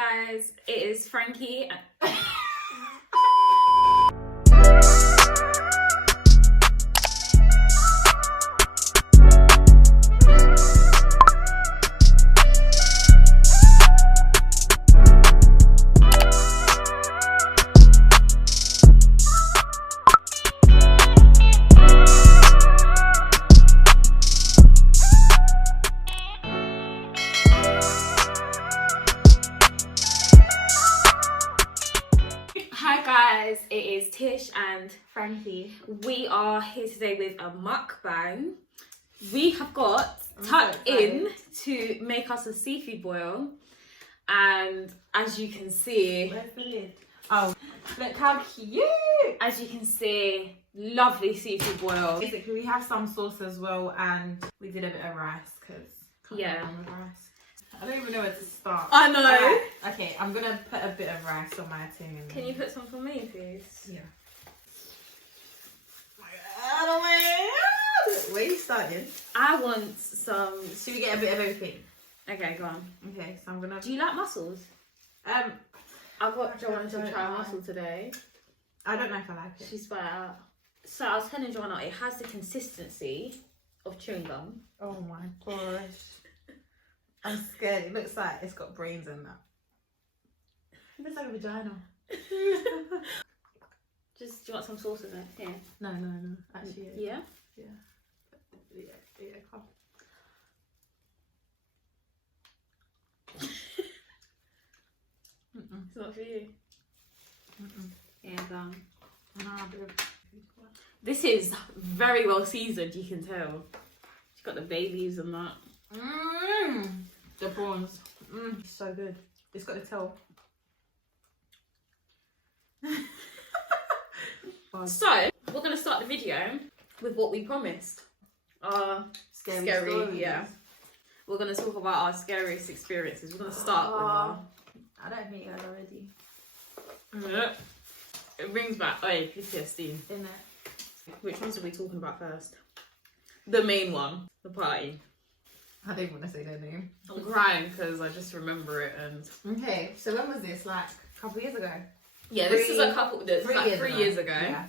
guys, it is Frankie. Hi guys, it is Tish and Frankie. We are here today with a mukbang. We have got tucked in to make us a seafood boil, and as you can see, Where's the lid? Oh, look how cute! as you can see, lovely seafood boil. Basically, we have some sauce as well, and we did a bit of rice because Yeah. rice. I don't even know where to start. I know. Right. Okay, I'm gonna put a bit of rice on my thing. Can you put some for me, please? Yeah. Where are you starting? I want some. Should we get a bit of everything? Okay, go on. Okay, so I'm gonna. Do you like mussels? I got Joanna to try a mussel today. I don't know if I like it. She's better. So I was telling Joanna it has the consistency of chewing gum. Oh my gosh. I'm scared. It looks like it's got brains in that. It looks like a vagina. Just, do you want some sauce in it? Yeah. No. Actually, Yeah? Yeah, come. It's not for you. Yeah, done. This is very well seasoned, you can tell. She's got the bay leaves and that. The prawns. So good. It's got the tail. So, we're going to start the video with what we promised. Scary Scary, yeah. We're going to talk about our scariest experiences. We're going to start with I don't think I already. It brings back PTSD. In it. Which ones are we talking about first? The main one, the party. I don't want to say their name. I'm crying because I just remember it and... Okay, so when was this? Like a couple years ago? Yeah, this is a couple... This is like 3 years ago. Yeah.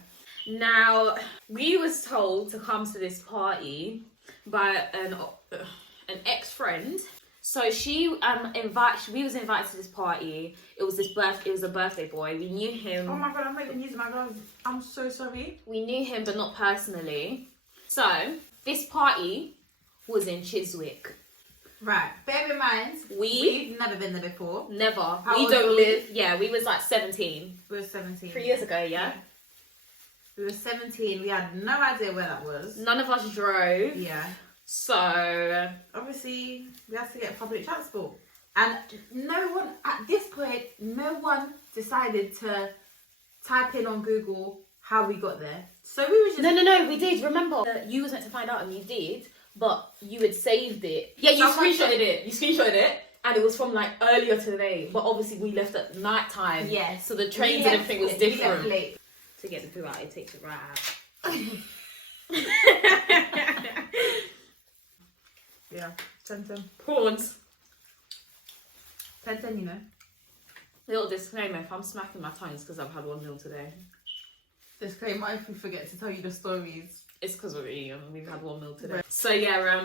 Now, we was told to come to this party by an ex-friend. So we was invited to this party. It was a birthday boy. We knew him. Oh my god, I'm not even using my gloves. I'm so sorry. We knew him, but not personally. So this party was in Chiswick. Right. Bear in mind, we've never been there before. Never. How we old don't were live. Yeah, we was like 17. We were 17. 3 years ago, yeah. We were 17. We had no idea where that was. None of us drove. Yeah. So obviously we had to get public transport, and no one at this point, no one decided to type in on Google how we got there. So we were just no, we did. Remember, you was meant to find out, and you did, but you had saved it. Yeah, you screenshotted it. You screenshotted it, and it was from like earlier today. But obviously, we left at night time. Yeah. So the trains and everything was different. Late. To get the poo out, it takes it right out. Yeah. 10. Prawns. 10, you know. Little disclaimer: if I'm smacking my tongue, it's because I've had 1 meal today. Disclaimer: if we forget to tell you the stories, it's because we've had 1 meal today. So yeah,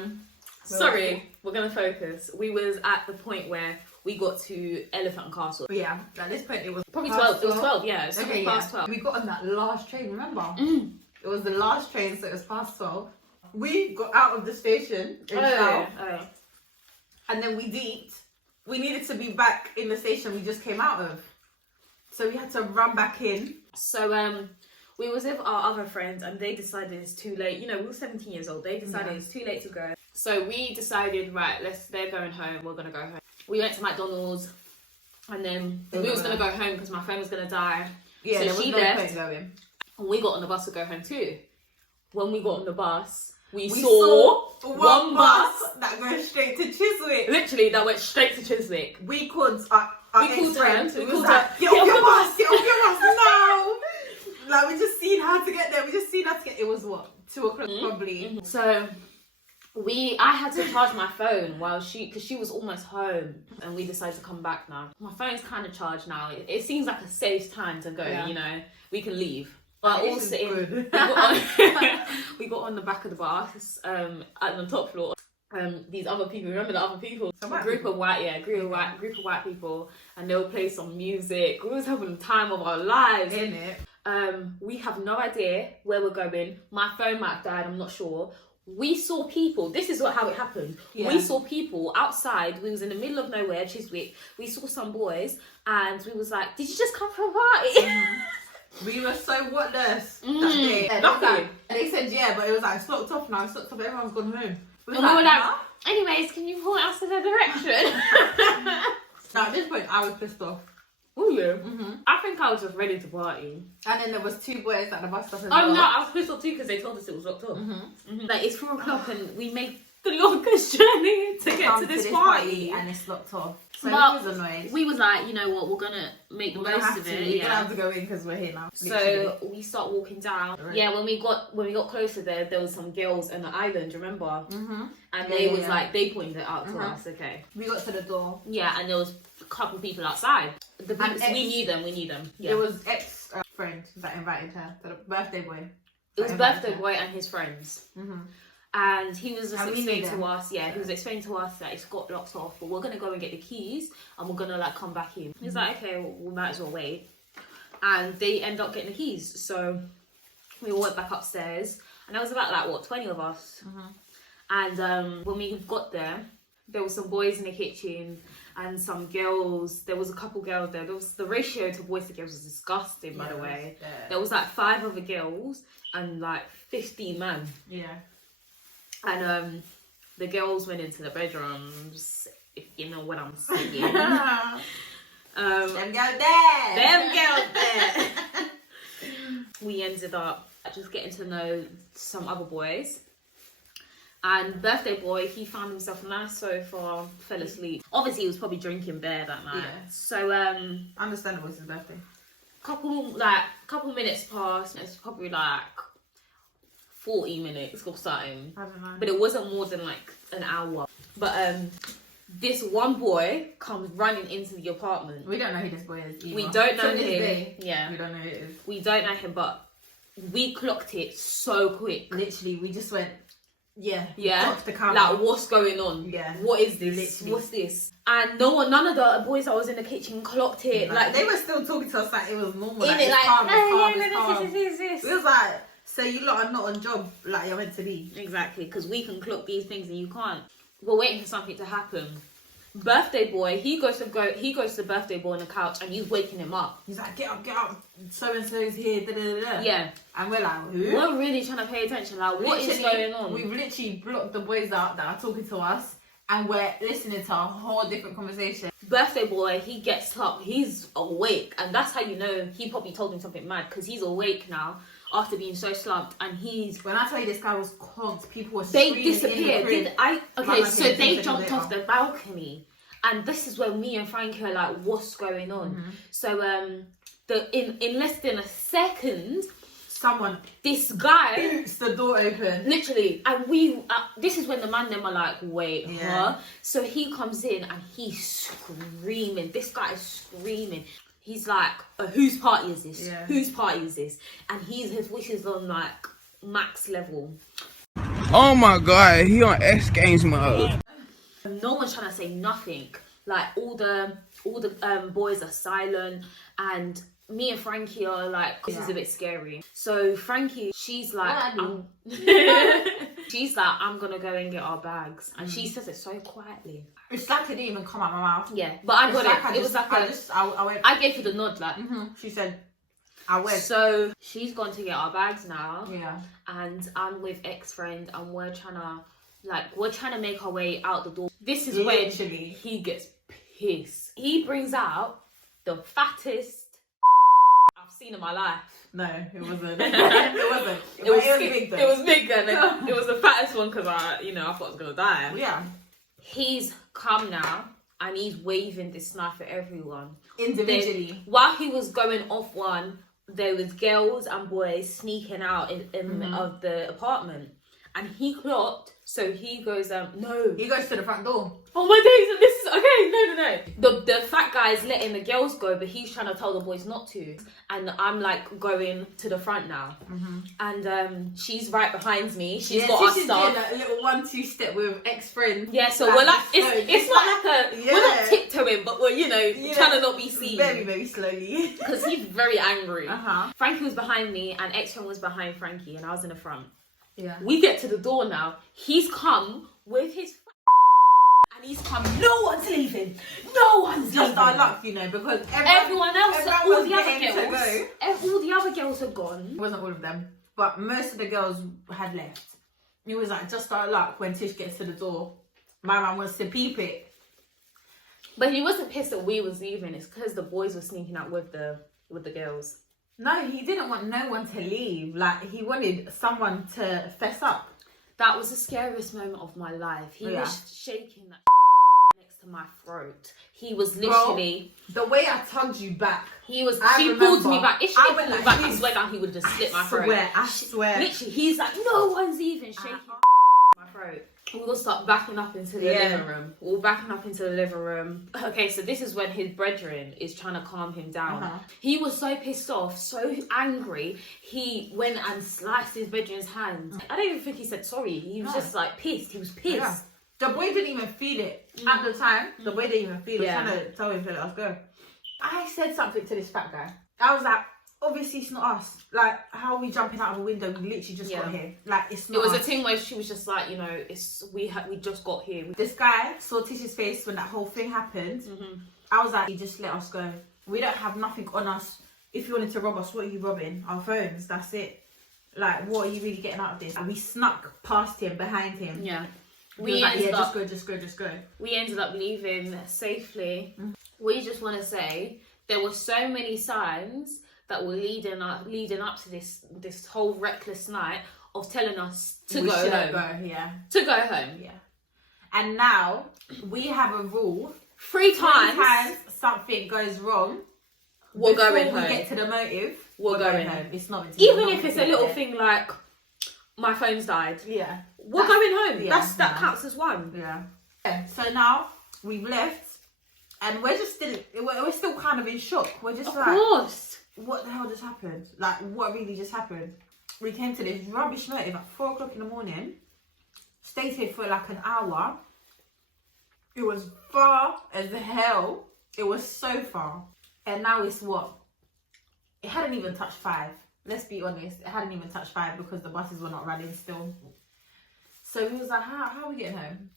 sorry, we're gonna focus. We was at the point where we got to Elephant and Castle. but yeah, at this point it was Probably 12. It was 12. Yeah, it's Okay, past 12. We got on that last train. Remember? It was the last train, so it was past 12. We got out of the station in Slough, and then we deeped. We needed to be back in the station we just came out of, so we had to run back in. So we was with our other friends, and they decided it's too late. You know, we were 17 years old. They decided it's too late to go. So we decided, right, they're going home. We're gonna go home. We went to McDonald's, and then we was gonna go home because my phone was gonna die. Yeah, so there was she no left, point going. and we got on the bus to go home too. When we got on the bus, we saw one bus that goes straight to Chiswick. Literally, that went straight to Chiswick. We called our her. ex-friend. We was like, get off your bus, get off your bus now. Like, we just seen how to get there. It was what, 2 o'clock probably. So I had to charge my phone because she was almost home, and we decided to come back now. My phone's kind of charged now. It seems like a safe time to go, you know, we can leave. But also we got on the back of the bus, at the top floor. These other people, remember the other people? A group of white people, and they'll play some music. We was having the time of our lives. Innit? We have no idea where we're going. My phone might have died, I'm not sure. We saw people. This is how it happened. Yeah. We saw people outside. We was in the middle of nowhere, Chiswick. We saw some boys, and we was like, "Did you just come for a party?" We were so whatless that day. Nothing. And they said yeah, but it was like it's locked off now. It's locked off. Everyone's gone home. We were like, huh? Anyways, can you point us in a direction? Now at this point, I was pissed off. Oh yeah. I think I was just ready to party. And then there was 2 boys at the bus stop as well. well. No, I was pissed off too because they told us it was locked up. Like it's 4 o'clock and we made the longest journey to get to this party, and it's locked off. So but we was annoyed. We was like, you know what, we're gonna make the most of it. We're gonna have to go in because we're here now. So we start walking down. Right. Yeah, when we got closer there was some girls on the island, remember? And they was like, they pointed it out to us. Okay. We got to the door. Yeah, and there was a couple people outside. The people, we knew them. Yeah. There was ex-friend that invited her to the birthday boy. It was birthday boy and his friends. And he was just explaining to us, he was explaining to us that it's got locked off, but we're going to go and get the keys and we're going to like come back in. He's like, okay, well, we might as well wait. And they end up getting the keys. So we all went back upstairs and there was about like, 20 of us. And when we got there was some boys in the kitchen and some girls. There was a couple girls there. The ratio to boys to girls was disgusting, by the way. There was like 5 other girls and like 15 men. Yeah. And the girls went into the bedrooms, if you know what I'm saying. Them girls there. We ended up just getting to know some other boys. And birthday boy, he found himself on that sofa, fell asleep. Obviously, he was probably drinking beer that night. Yeah. So, understandable, it's his birthday. Couple minutes passed. It's probably like 40 minutes or something. I don't know. But it wasn't more than like an hour. But this one boy comes running into the apartment. We don't know who this boy is either. We don't know him. Yeah. We don't know who it is. We don't know him, but we clocked it so quick. Literally, we just went, yeah. The like, what's going on? Yeah. What is this? Literally. What's this? And none of the boys that was in the kitchen clocked it. Like they were still talking to us like it was normal. This. We was like, so you lot are not on job like you're meant to be. Exactly, because we can clock these things and you can't. We're waiting for something to happen. Birthday boy, he goes to the birthday boy on the couch and he's waking him up. He's like, get up, so and so's here, da da da. Yeah. And we're like, who? We're really trying to pay attention. Like, what is going on? We've literally blocked the boys out that are talking to us and we're listening to a whole different conversation. Birthday boy, he gets up, he's awake, and that's how you know he probably told him something mad because he's awake now after being so slumped, and he's. When I tell you this guy was conked, people were screaming. They disappeared. So they jumped off the balcony, and this is when me and Frankie are like, "What's going on?" So in less than a second, this guy boots the door open, literally, and we. This is when the man them are like, "Wait, huh?" So he comes in and he's screaming. This guy is screaming. He's like, whose party is this? Yeah. Whose party is this? And his voice is on like max level. Oh my god, he on X Games mode. No one's trying to say nothing. Like all the boys are silent, and me and Frankie are like, this is a bit scary. So Frankie, she's like, she's like, I'm gonna go and get our bags, and she says it so quietly. It's like it didn't even come out my mouth. Yeah, but I got it. It was like I gave her the nod, like. She said, I went. So she's gone to get our bags now. Yeah. And I'm with ex-friend, and we're trying to make our way out the door. This is when he gets pissed. He brings out the fattest I've seen in my life. No, it wasn't. It wasn't. It was big though. It was big, and it was the fattest one because I thought I was gonna die. Yeah. He's come now and he's waving this knife at everyone. Individually. While he was going off one, there was girls and boys sneaking out of the apartment. And he clocked So he goes, no. He goes to the front door. Oh my days, this is okay. No. The fat guy's letting the girls go, but he's trying to tell the boys not to. And I'm like going to the front now, and she's right behind me. She's got our stuff. Doing a little 1-2 step with ex-friends. Yeah, so we're like, it's not like a, we're not tiptoeing, but we're trying to not be seen. Very, very slowly. Because he's very angry. Frankie was behind me, and ex-friend was behind Frankie, and I was in the front. Yeah. We get to the door now. He's come with his and he's come. No one's leaving. No one's leaving. Just our luck, because everyone else, all the other girls are gone. It wasn't all of them, but most of the girls had left. It was like just our luck when Tish gets to the door. My man wants to peep it. But he wasn't pissed that we was leaving. It's because the boys were sneaking out with the girls. No, he didn't want no one to leave. Like, he wanted someone to fess up. That was the scariest moment of my life. He was shaking that next to my throat. He was literally... Bro, the way I tugged you back. She pulled me back. If she pulled me back, I swear down he would have just slit my throat. I swear. Literally, he's like, no one's even shaking my throat. We'll start backing up into the living room. We're backing up into the living room. Okay, so this is when his brethren is trying to calm him down. He was so pissed off, so angry. He went and sliced his brethren's hands. I don't even think he said sorry. He was just like pissed. He was pissed. Yeah. The boy didn't even feel it at the time. The boy didn't even feel it. Trying to tell him to let us go. I said something to this fat guy. I was like, obviously it's not us. Like, how are we jumping out of a window? We literally just got here. Like, it's not us. It was a thing where she was just like, we just got here. This guy saw Tish's face when that whole thing happened. I was like, he just let us go. We don't have nothing on us. If you wanted to rob us, what are you robbing? Our phones, that's it. Like, what are you really getting out of this? And we snuck past him, behind him. Yeah. We ended up, just go. We ended up leaving safely. We just want to say, there were so many signs that were leading up to this whole reckless night of telling us to go home. To go home. Yeah. And now we have a rule. Three times something goes wrong, we're going home. We get to the motive, we're going home. It's not even if it's a little thing like my phone's died. Yeah. We're going home. Yeah, that counts as one. Yeah. So now we've left and we're still kind of in shock. We're just of course. What the hell just happened? Like, what really just happened? We came to this rubbish motive at 4 o'clock in the morning. Stayed here for like an hour. It was far as hell. It was so far. And now it's what? It hadn't even touched 5. Let's be honest. It hadn't even touched 5 because the buses were not running still. So we was like, how are we getting home?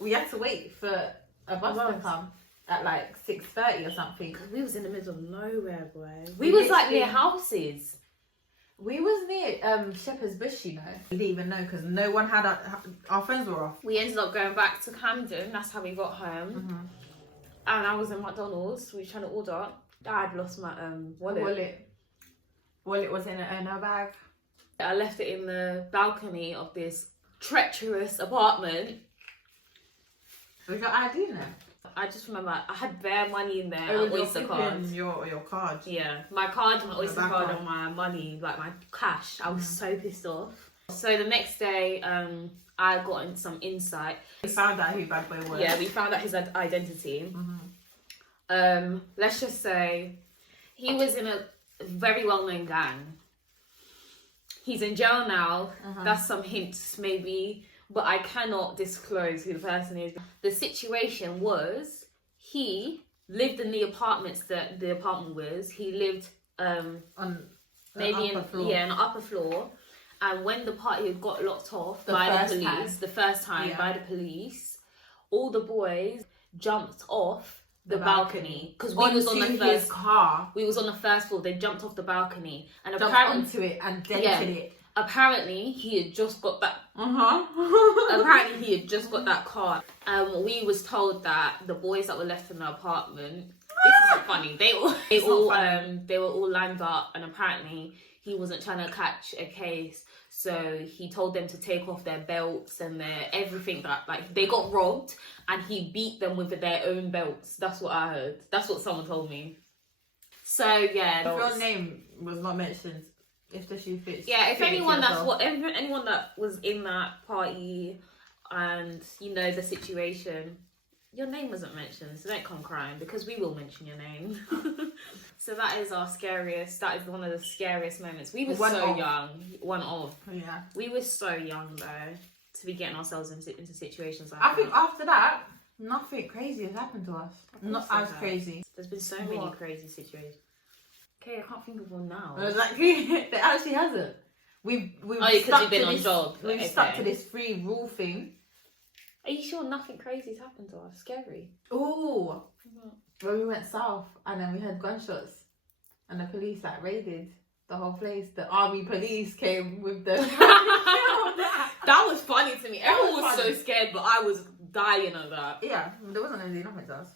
We had to wait for a bus to come at like 6:30 or something. Because we was in the middle of nowhere, boy. We was like near houses. We was near Shepherd's Bush, We didn't even know because no one had our phones were off. We ended up going back to Camden. That's how we got home. And I was in McDonald's. We were trying to order. I had lost my wallet. Wallet was in her bag. I left it in the balcony of this treacherous apartment. We got ID in there. I just remember I had bare money in there. Oyster card. Your card. Yeah, my card, my Oyster card, and my money, like my cash. I was so pissed off. So the next day, I got some insight. We found out who Bad Boy was. Yeah, we found out his identity. Let's just say he was in a very well-known gang. He's in jail now. That's some hints, maybe. But I cannot disclose who the person is. The situation was, he lived in the apartments that the apartment was. He lived on maybe in an upper floor. And when the party had got locked off by the police, the first time by the police, all the boys jumped off the balcony because we was on the first car. We was on the first floor. They jumped off the balcony and jumped onto it and dented it. Apparently, he had just got that. Apparently, he had just got that car. We was told that the boys that were left in the apartment. This isn't funny. They were all lined up, and apparently he wasn't trying to catch a case. So he told them to take off their belts and their everything that they got robbed, and he beat them with their own belts. That's what I heard. That's what someone told me. So yeah, if your name was not mentioned. If the shoe fits. Yeah, if anyone that was in that party and you know the situation. Your name wasn't mentioned, so don't come crying because we will mention your name. So that is our scariest. That is one of the scariest moments. We were young. One of. Yeah. We were so young though to be getting ourselves into situations like I that. think after that, nothing crazy has happened to us. Not as crazy. There's been so many crazy situations. Okay, I can't think of one now. Exactly. There actually hasn't. We've because you've been on job. We've stuck to this free rule thing. Are you sure nothing crazy's happened to us? Scary. Oh, when we went south and then we had gunshots and the police like raided the whole place. The army police came with the. That was funny to me. Everyone was so scared, but I was dying of that. Yeah, there wasn't really nothing to us.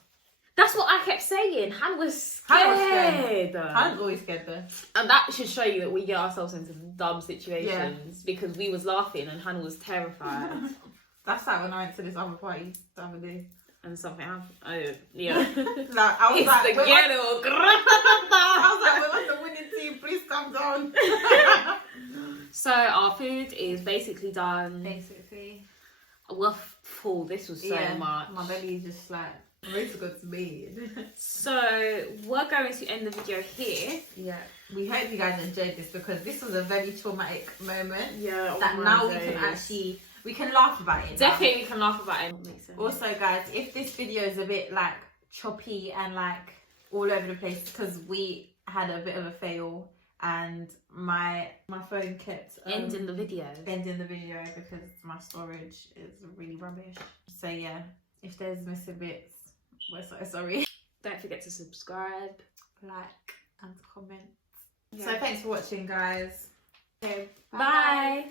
That's what I kept saying. Han was scared. Han's always scared though. And that should show you that we get ourselves into dumb situations because we was laughing and Han was terrified. That's like when I went to this other party the other day. And something happened. Oh, yeah. Like, I was it's like, the ghetto. I was like, where was the winning team? Please come down. So our food is basically done. Basically. We're full. This was so much. My belly is just like ready to go to bed. So we're going to end the video here. Yeah. We hope you guys enjoyed this because this was a very traumatic moment. Yeah. That now we can laugh about it. Definitely we can laugh about it. Also guys, if this video is a bit like choppy and like all over the place because we had a bit of a fail and my phone kept ending the video because my storage is really rubbish. So yeah, if there's missing bits, we're so sorry. Don't forget to subscribe, like and comment. Yeah. So thanks for watching guys. Okay, bye.